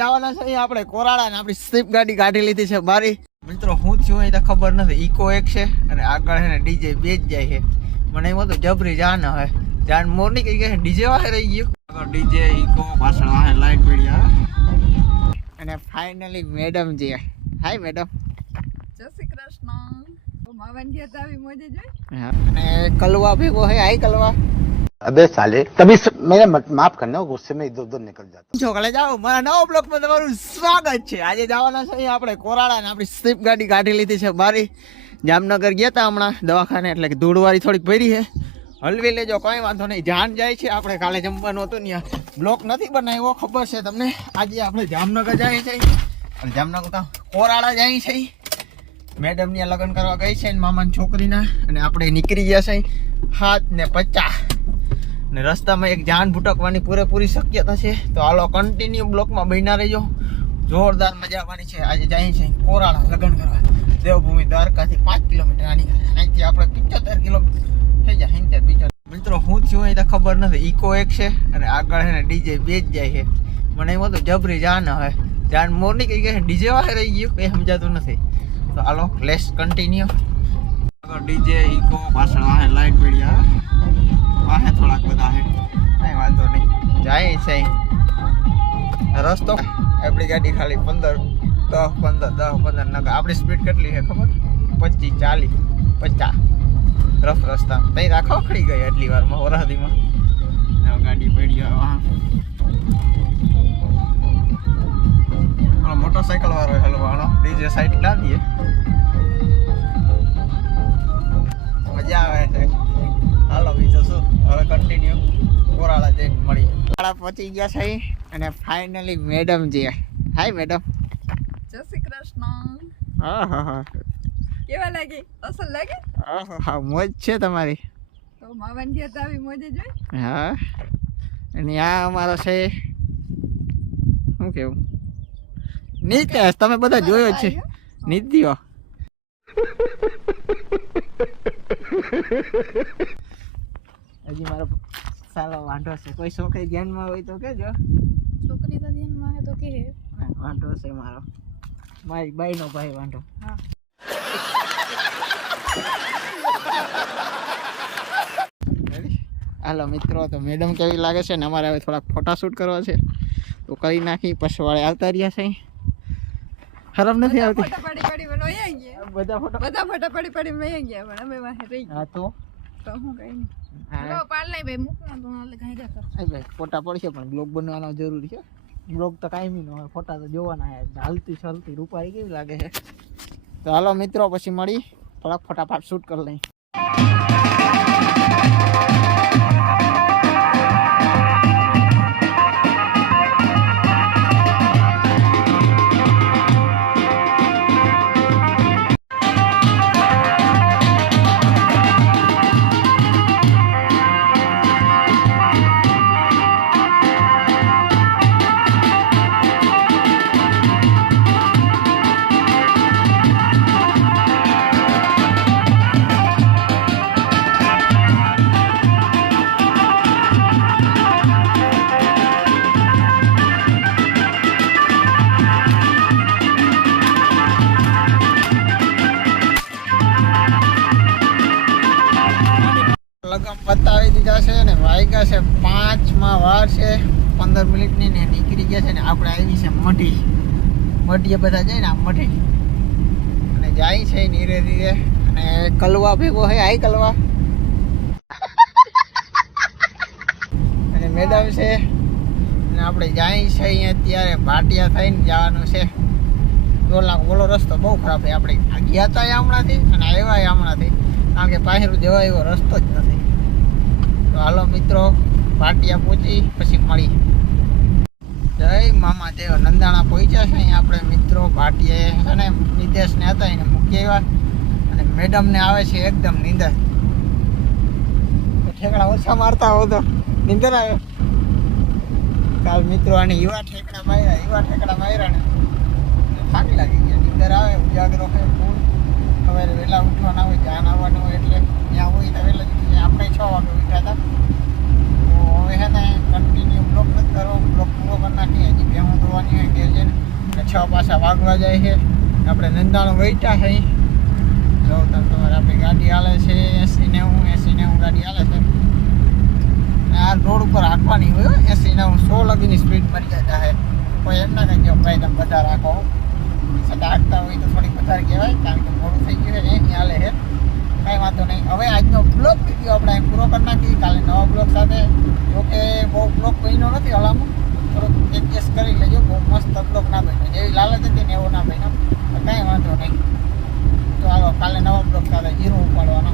જવાના છે. અહીંયા આપણે કોરાડા ને આપણી સ્લીપ ગાડી કાઢી લીધી છે મારી મિત્રો હું છું એ તો ખબર નથી. ઈકો એક છે અને આગળ છે ને ડીજે બે જ જાય છે. મને એમ હતું જબરી જાન હવે જાન મોરની કઈ ગયા ડીજે વાહે રહી ગયું. આગળ ડીજે ઈકો પાછળ વાહે લાઈટ પડી અને ફાઇનલી મેડમ જે હાય મેડમ જય શ્રી કૃષ્ણ. માવન ગયા તો મોજે જોઈ. અને કલવા ભેગો હે. હાય કલવા. अबे साले तभी स- मेरा मत- माफ करना गुस्से में इधर उधर निकल जाता ચોકલે જાઓ મારા નવા બ્લોકમાં તમારું સ્વાગત છે આજે જવાના છે અહીંયા આપણે કોરાળા ને આપણી સ્વિફ્ટ ગાડી કાઢી લીધી છે મારી જામનગર ગયા હતા હમણાં દવાખાને એટલે કે ધૂળવાળી થોડીક ભરી છે હલવી લેજો કંઈ વાંધો નહીં જાન જાય છે આપણે કાલે જમવાનું હતું ત્યાં બ્લોક નથી બનાવ્યો ખબર છે તમને આજે આપણે જામનગર જાય છે અને જામનગર કાં કોરાળા જાય છે મેડમ ત્યાં લગ્ન કરવા ગઈ છે ને મામાની છોકરીના અને આપણે નીકળી ગયા છે હાથ ને પચાસ ને રસ્તામાં એક જાન ભૂટકવાની પૂરેપૂરી શક્યતા છે. તો હાલો કન્ટિન્યુ બ્લોકમાં બન્યા રહેજો. જોરદાર મજા આવવાની છે. આજે જાય છે કોરાળા લગ્ન કરવા. દેવભૂમિ દ્વારકાથી પાંચ કિલોમીટર આની અહીંથી આપણે પિચોતેર કિલો થઈ જાય સિત્તેર પિચોતેર મિત્રો, હું થયું એ તો ખબર નથી. ઈકો એક છે અને આગળ એને ડીજે બે જ જાય છે. મને એમ હતું જબરી જાન હવે. જાન મોરની કઈ ગયા ડીજે વાહે રહી ગયું. કંઈ સમજાતું નથી. તો હાલો લેસ કન્ટિન્યુ આગળ ડીજે, ઈકો, પાછળ લાઈટ પડી રસ્તો? આપણી ગાડી ખાલી પંદર દસ પંદર દસ પંદર નકા આપણી સ્પીડ કેટલી છે ખબર? પચીસ, ચાલીસ, પચાસ. રફ રસ્તા. તઈ રાખો, ખડી ગઈ એટલી વારમાં વરસાદીમાં ગાડી પડી હવે મોટરસાયકલ વાળો હલવાનો ડીજે સાઈડ ના દઈએ. મજા આવે છે. હાલો, બીજું શું? હવે કન્ટિન્યુ મળી પહોંચી ગયા છે અને ફાઇનલી મેડમ જે હાય મેડમ જય શ્રી કૃષ્ણ. હા હા હા. કેવા લાગી? અસલ લાગે? હા હા મોજ છે તમારી. તો માવન ગયા તો આવી મોજે જોઈ? હા. અને આ અમારો છે શું કેવું? નીતેશ તમે બધા જોયો જ છે. નીતિઓ હજી મારો સારો વાંઢો છે. કોઈ છોકરી ધ્યાનમાં હોય તો કેજો છોકરી તો ધ્યાનમાં હોય તો કે વાંઢો છે મારો. મારી બાઈનો ભાઈ વાંઢો. હા? હાલો મિત્રો તો મેડમ કેવી લાગે છે ને? અમારે હવે થોડાક ફોટા શૂટ કરવા છે. તો કરી નાખી પછી વાળે આવતા રહ્યા છે ખરાબ નથી આવતી. બધા ફોટા બધા ફોટા પડી પાડી ગયા પણ અમે રહી ગયા. હા તો? તો હું કઈ નહીં. હા. ભાઈ તો ભાઈ ફોટા પડશે પણ બ્લોગ બનવાનો જરૂરી છે. બ્લોગ તો કાંઈ ન હોય ફોટા તો જોવાના છે. હાલતી ચાલતી રૂપારી કેવી લાગે છે? તો હાલો મિત્રો પછી મળી. થોડાક ફટાફટ શૂટ કરી લઈ. લગમ પતાવી દીધા છે ને વાગ્યા છે. પાંચમાં વાર છે. પંદર મિનિટની ને નીકળી ગયા છે ને આપણે આવી છે મઢી. મઢીએ બધા જાય ને આ મઢી. અને જાય છે ધીરે ધીરે. અને કલવા ભેગો હે આઈ કલવા. અને મેડમ છે. અને આપણે જાય છે અહીંયા અત્યારે. ભાટિયા થઈને જવાનું છે. ઓલા ઓલો રસ્તો બહુ ખરાબ છે. આપણે ગયા હતા હમણાંથી અને આવ્યા હમણાંથી. કારણ કે પાછળ જવા એવો રસ્તો જ નથી. તો હાલો મિત્રો, પાટિયા પહોંચી, પછી મળી જય મામા દેવ. નંદાણા પહોંચ્યા છે અહીંયા આપણે મિત્રો ભાટીએ છે ને નિદેશને હતા, એને મૂકી આવ્યા. અને મેડમને આવે છે એકદમ નીંદર. ઠેકડા ઓછા મારતા હો તો. નીંદર આવે. કાલ મિત્રો આને યુવા ઠેકડા માર્યા યુવા ઠેકડા માર્યા ને. થાકી લાગી ગયા. નીંદર આવે, ઉજાગરો છે, ફૂલ. સવારે વહેલા ઉઠવાના હોય જાન આવવાનું હોય એટલે ત્યાં હોય તો વહેલા જ આપણે છ વાગે ઉઠ્યા હતા. તો હવે છે ને કન્ટિન્યુ બ્લોક નથી કરવો. બ્લોક પૂરો કરી નાખીએ. હજી ભેહું ધોવાની હોય ઘેર જઈને. ને છ પાછા વાગવા જાય છે. આપણે નંદાણું વૈટા છે. જો તમે તમારે આપણી ગાડી હાલે છે. એસી નેવું એસી નેવું ગાડી હાલે છે. આ રોડ ઉપર રાખવાની હોય એસી નેવું સો લગીની સ્પીડ મરી જતા છે. કોઈ એમ ના કહી દો ભાઈ તમે બધા રાખો છતાં આગતા હોય તો થોડીક વધારે કહેવાય, કારણ કે મોડું થઈ ગયું છે એ હાલે છે. કાંઈ વાંધો નહીં. હવે આજનો બ્લોગ વીડિયો આપણે પૂરો કરી નાખીએ. કાલે નવા બ્લોગ સાથે. જોકે બહુ બ્લોગ બન્યો નથી હલામું થોડોક એડજસ્ટ કરી લેજો. બહુ મસ્ત બ્લોગ ના બન્યો. જેવી લાલચ હતી ને એવો ના બન્યો. કાંઈ વાંધો નહીં. તો હાલો, કાલે નવા બ્લોગ સાથે હીરો ઉપાડવાનો.